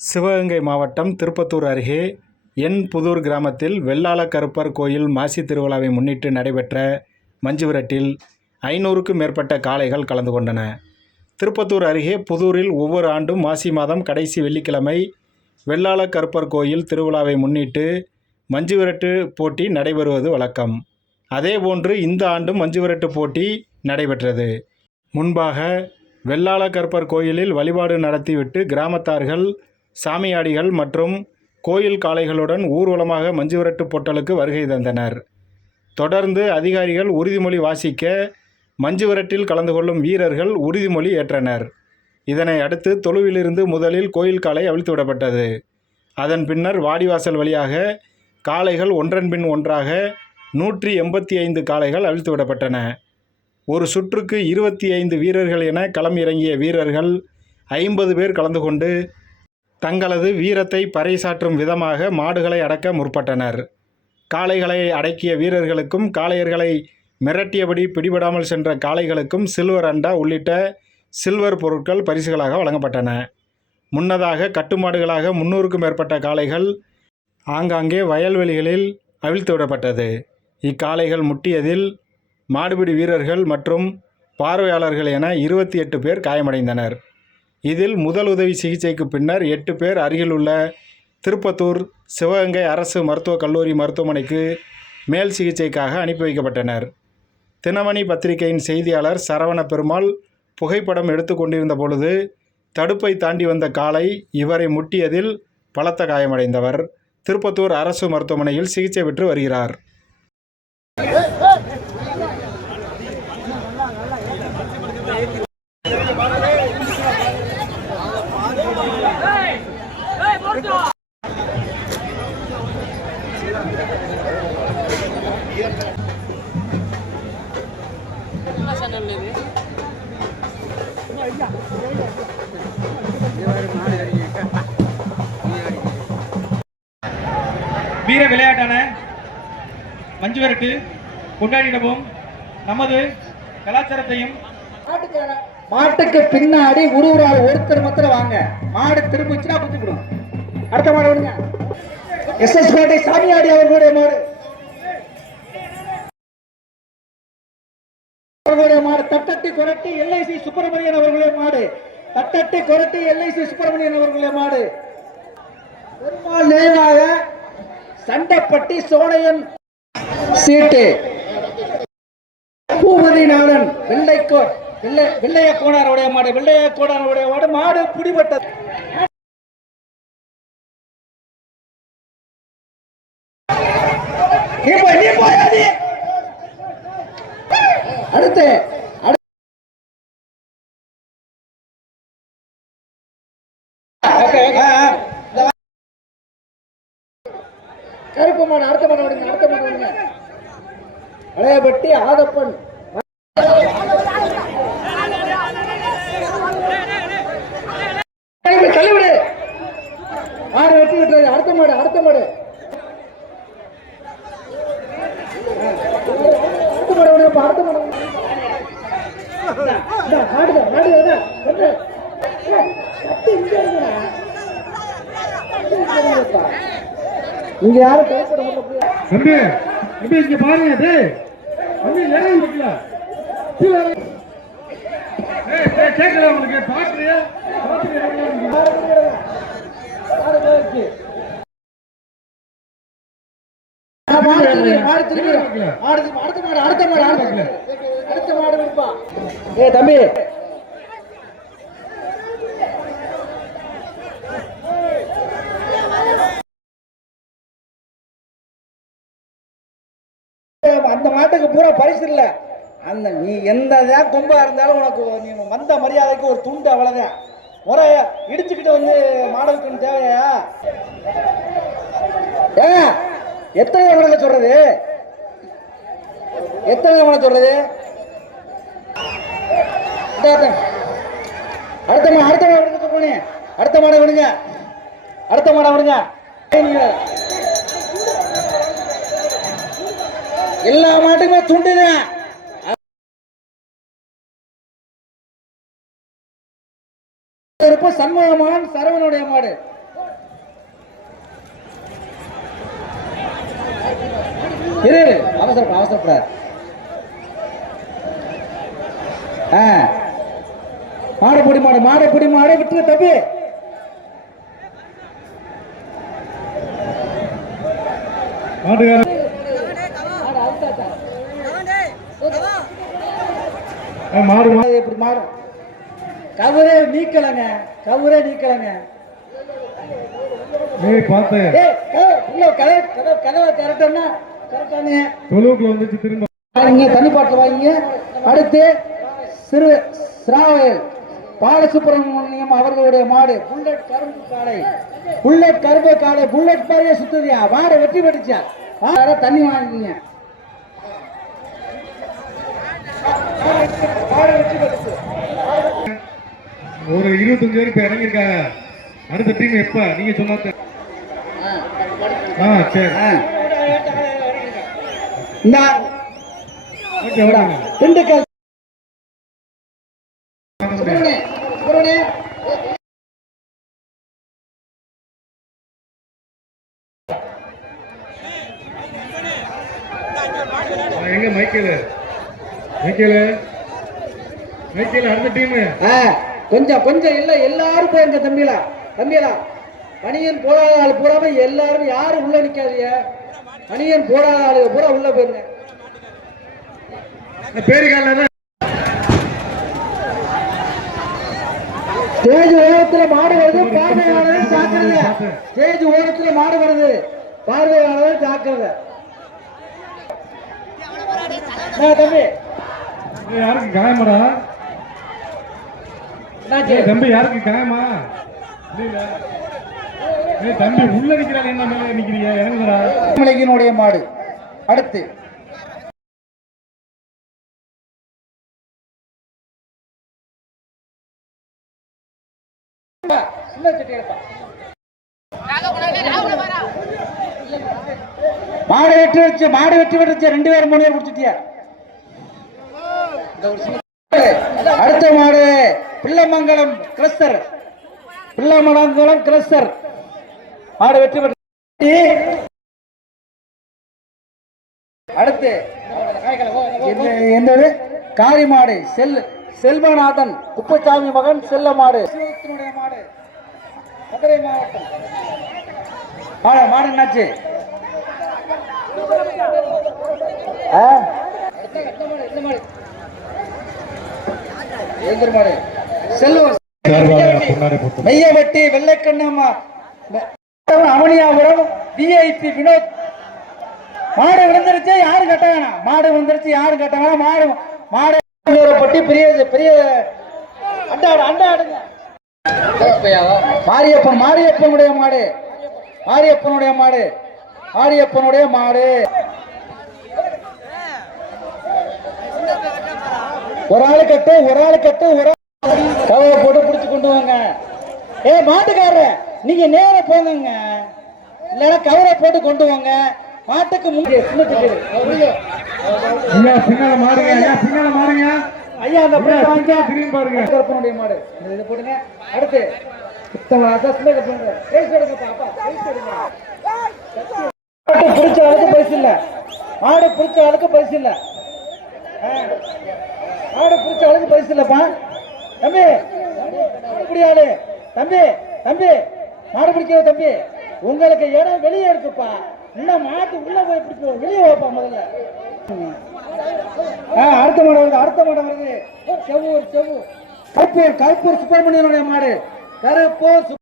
சிவகங்கை மாவட்டம் திருப்பத்தூர் அருகே என் புதூர் கிராமத்தில் வெள்ளாள கருப்பர் கோயில் மாசி திருவிழாவை முன்னிட்டு நடைபெற்ற மஞ்சுவிரட்டில் 500க்கும் மேற்பட்ட காளைகள் கலந்து கொண்டன. திருப்பத்தூர் அருகே புதூரில் ஒவ்வொரு ஆண்டும் மாசி மாதம் கடைசி வெள்ளிக்கிழமை வெள்ளாள கருப்பர் கோயில் திருவிழாவை முன்னிட்டு மஞ்சுவிரட்டு போட்டி நடைபெறுவது வழக்கம். அதேபோன்று இந்த ஆண்டும் மஞ்சுவிரட்டு போட்டி நடைபெற்றது. முன்பாக வெள்ளாள கருப்பர் கோயிலில் வழிபாடு நடத்திவிட்டு கிராமத்தார்கள், சாமியாடிகள் மற்றும் கோயில் காளைகளுடன் ஊர்வலமாக மஞ்சுவிரட்டு பொட்டலுக்கு வருகை தந்தனர். தொடர்ந்து அதிகாரிகள் உறுதிமொழி வாசிக்க மஞ்சுவிரட்டில் கலந்து கொள்ளும் வீரர்கள் உறுதிமொழி ஏற்றனர். இதனை அடுத்து தொழுவிலிருந்து முதலில் கோயில் காளை அவிழ்த்து விடப்பட்டது. அதன் பின்னர் வாடிவாசல் வழியாக காளைகள் ஒன்றன் பின் ஒன்றாக 185 காளைகள் அவிழ்த்து விடப்பட்டன. ஒரு சுற்றுக்கு 25 வீரர்கள் என களம் இறங்கிய வீரர்கள் 50 பேர் கலந்து கொண்டு தங்களது வீரத்தை பறைசாற்றும் விதமாக மாடுகளை அடக்க முற்பட்டனர். காளைகளை அடக்கிய வீரர்களுக்கும் காளையர்களை மிரட்டியபடி பிடிபடாமல் சென்ற காளைகளுக்கும் சில்வர் அண்டா உள்ளிட்ட சில்வர் பொருட்கள் பரிசுகளாக வழங்கப்பட்டன. முன்னதாக கட்டுமாடுகளாக 300க்கும் மேற்பட்ட காளைகள் ஆங்காங்கே வயல்வெளிகளில் அவிழ்த்து விடப்பட்டது. இக்காளைகள் முட்டியதில் மாடுபிடி வீரர்கள் மற்றும் பார்வையாளர்கள் என 28 பேர் காயமடைந்தனர். இதில் முதல் உதவி சிகிச்சைக்கு பின்னர் 8 பேர் அருகில் உள்ள திருப்பத்தூர் சிவகங்கை அரசு மருத்துவக் கல்லூரி மருத்துவமனைக்கு மேல் சிகிச்சைக்காக அனுப்பி வைக்கப்பட்டனர். தினமணி பத்திரிகையின் செய்தியாளர் சரவண பெருமாள் புகைப்படம் எடுத்து கொண்டிருந்த பொழுது தடுப்பை தாண்டி வந்த காளை இவரை முட்டியதில் பலத்த காயமடைந்தவர் திருப்பத்தூர் அரசு மருத்துவமனையில் சிகிச்சை பெற்று வருகிறார். வீர விளையாட்டான மஞ்சுவிரட்டு கொண்டாடிடவும் நமது கலாச்சாரத்தையும். மாட்டுக்கு பின்னாடி ஒருவரால் ஒருத்தர் மாத்திரம் வாங்க. மாடு திரும்பிச்சுன்னா புத்திக்கணும். அடுத்த மாடு விடுங்க. எஸ்எஸ் கோட்டை சாமியாடி அவர்களுடைய மாடு தட்டட்டி கொரட்டி எல்ஐசி சுப்பிரமணியன் அவர்களுடைய மாடு. தட்டட்டி கொரட்டி எல்ஐசி சுப்பிரமணியன் அவர்களுடைய மாடு. பெருமாள் நேராக சண்டைப்பட்டி சோனையன் சீட்டு பூமதி நாடன் வெள்ளைய கோணாருடைய மாடு. வெள்ளைய கோணாருடைய மாடு. மாடு பிடிபட்டது. அடுத்து கருப்பு மாடு. அடுத்த மாடு விடுங்க. பழையபட்டி ஆதப்பன் தள்ளிவிடு. மாடு வெட்டி விட்டுறது. அடுத்த மாடு மாடு விடுங்க. அடுத்த மாடு இங்க யாரும் கைப்பட முடியல. இங்க பாருங்க. கேட்கல உங்களுக்கு பாட்டு தம்பி அந்த மாட்டுக்கு பூரா பரிசு இல்ல. அந்த நீ எந்த கொம்பா இருந்தாலும் உனக்கு நீ வந்த மரியாதைக்கு ஒரு துண்டு அவ்வளவுதான். முறைய இடிச்சுக்கிட்டு வந்து மாடலுக்கு தேவையா? எத்தனை உனக்கு சொல்றது? அடுத்த மாடை விடுங்க. எல்லா மாட்டுக்குமே துண்டுதான். சண்முகமான் சரவனுடைய மாடு. இரு அவசரப்படாது. மாடு பிடி மாடு விட்டு தம்பி. மாடு இப்படி மாடு கவரே நீக்கலங்க. தண்ணி பாட்டில் வாங்கிங்க. அடுத்து சிராவயல் பாலசுப்ரமணியம் அவர்களுடைய மாடு புல்லட் கரும்பு காடை புல்லட் மாதிரியே சுத்துதியா. மாடு வெற்றி பெற்றுச்சா. தண்ணி வாங்கிங்க. ஒரு 25 பேர் இப்ப இறங்கிருக்காங்க. அடுத்த டீம் எப்ப நீங்க சொன்னாங்க? சரி திண்டுக்கல் எங்க மைக்கேல் அடுத்த டீம் கொஞ்சம் இல்ல எல்லாரும் போயிருங்க. தம்பிலா பனியன் போடாத ஆளு பூராம எல்லாரும் யாரும் உள்ள நிக்காதீங்க. பனியன் போடாத ஆளு பூரா உள்ள போயிருங்க. ஸ்டேஜ் ஓரத்துல மாடு வருது, பார்வையாளர் ஜாக்கிரதை. ஸ்டேஜ் ஓரத்துல மாடு வருது, பார்வையாளர் ஜாக்கிரதை. தம்பி யாருக்கு காயமாடா? தம்பி யாருக்கு காயமா? தம்பி உள்ள நிக்கிறாங்க. என்ன மேல நிக்கிறீங்க? இறங்குறா. மலையினுடைய மாடு. அடுத்து மாடு வெற்றி பெற்றுச்சு. 2 பேர் 3 பேர் குடிச்சிட்டியா. அடுத்த மாடு பிள்ளமங்கலம் கிளஸ்டர் மாடு வெற்றி பெற்று. அடுத்து என்னது காரி மாடு செல்வநாதன் குப்பசாமி மகன் செல்ல மாடு மாடு மதுரை மாவட்டம். மாடு என்னாச்சு? செல்வம் மெய்யவட்டி வெள்ளைக்கண்ணம்மா அவனியாபுரம் விஐபி வினோத். மாடு விழுந்துருச்சு யாரு கேட்டாங்க? மாடு பட்டி பெரிய அண்டாடுங்க. மாரியப்பனுடைய மாடு. ஒரு ஆள் கட்டு கவலை போட்டு பிடிச்சு கொண்டு வாங்க. மாட்டுக்காரர நீங்க நேர போங்க, இல்லைன்னா கவரை போட்டு கொண்டு வாங்க. மாட்டுக்கு ஐயா அந்த கருப்பனுடைய மாடு இது போடுங்க. அடுத்து பிடிச்ச ஆளுக்கு பரிசு இல்ல. மாடு பிடிச்ச ஆளுக்கு பரிசு இல்லப்பா. தம்பி இப்படியாளு தம்பி மாடு பிடிக்கிற தம்பி, உங்களுக்கு இடம் வெளியே இருக்குப்பா. இன்னும் மாட்டு உள்ள போய் பிடிப்போம், வெளியே வைப்பா முதல்ல. அடுத்த மாடு வருது. செவ்வூர் கருப்பூர் சுப்பிரமணியனுடைய மாடு.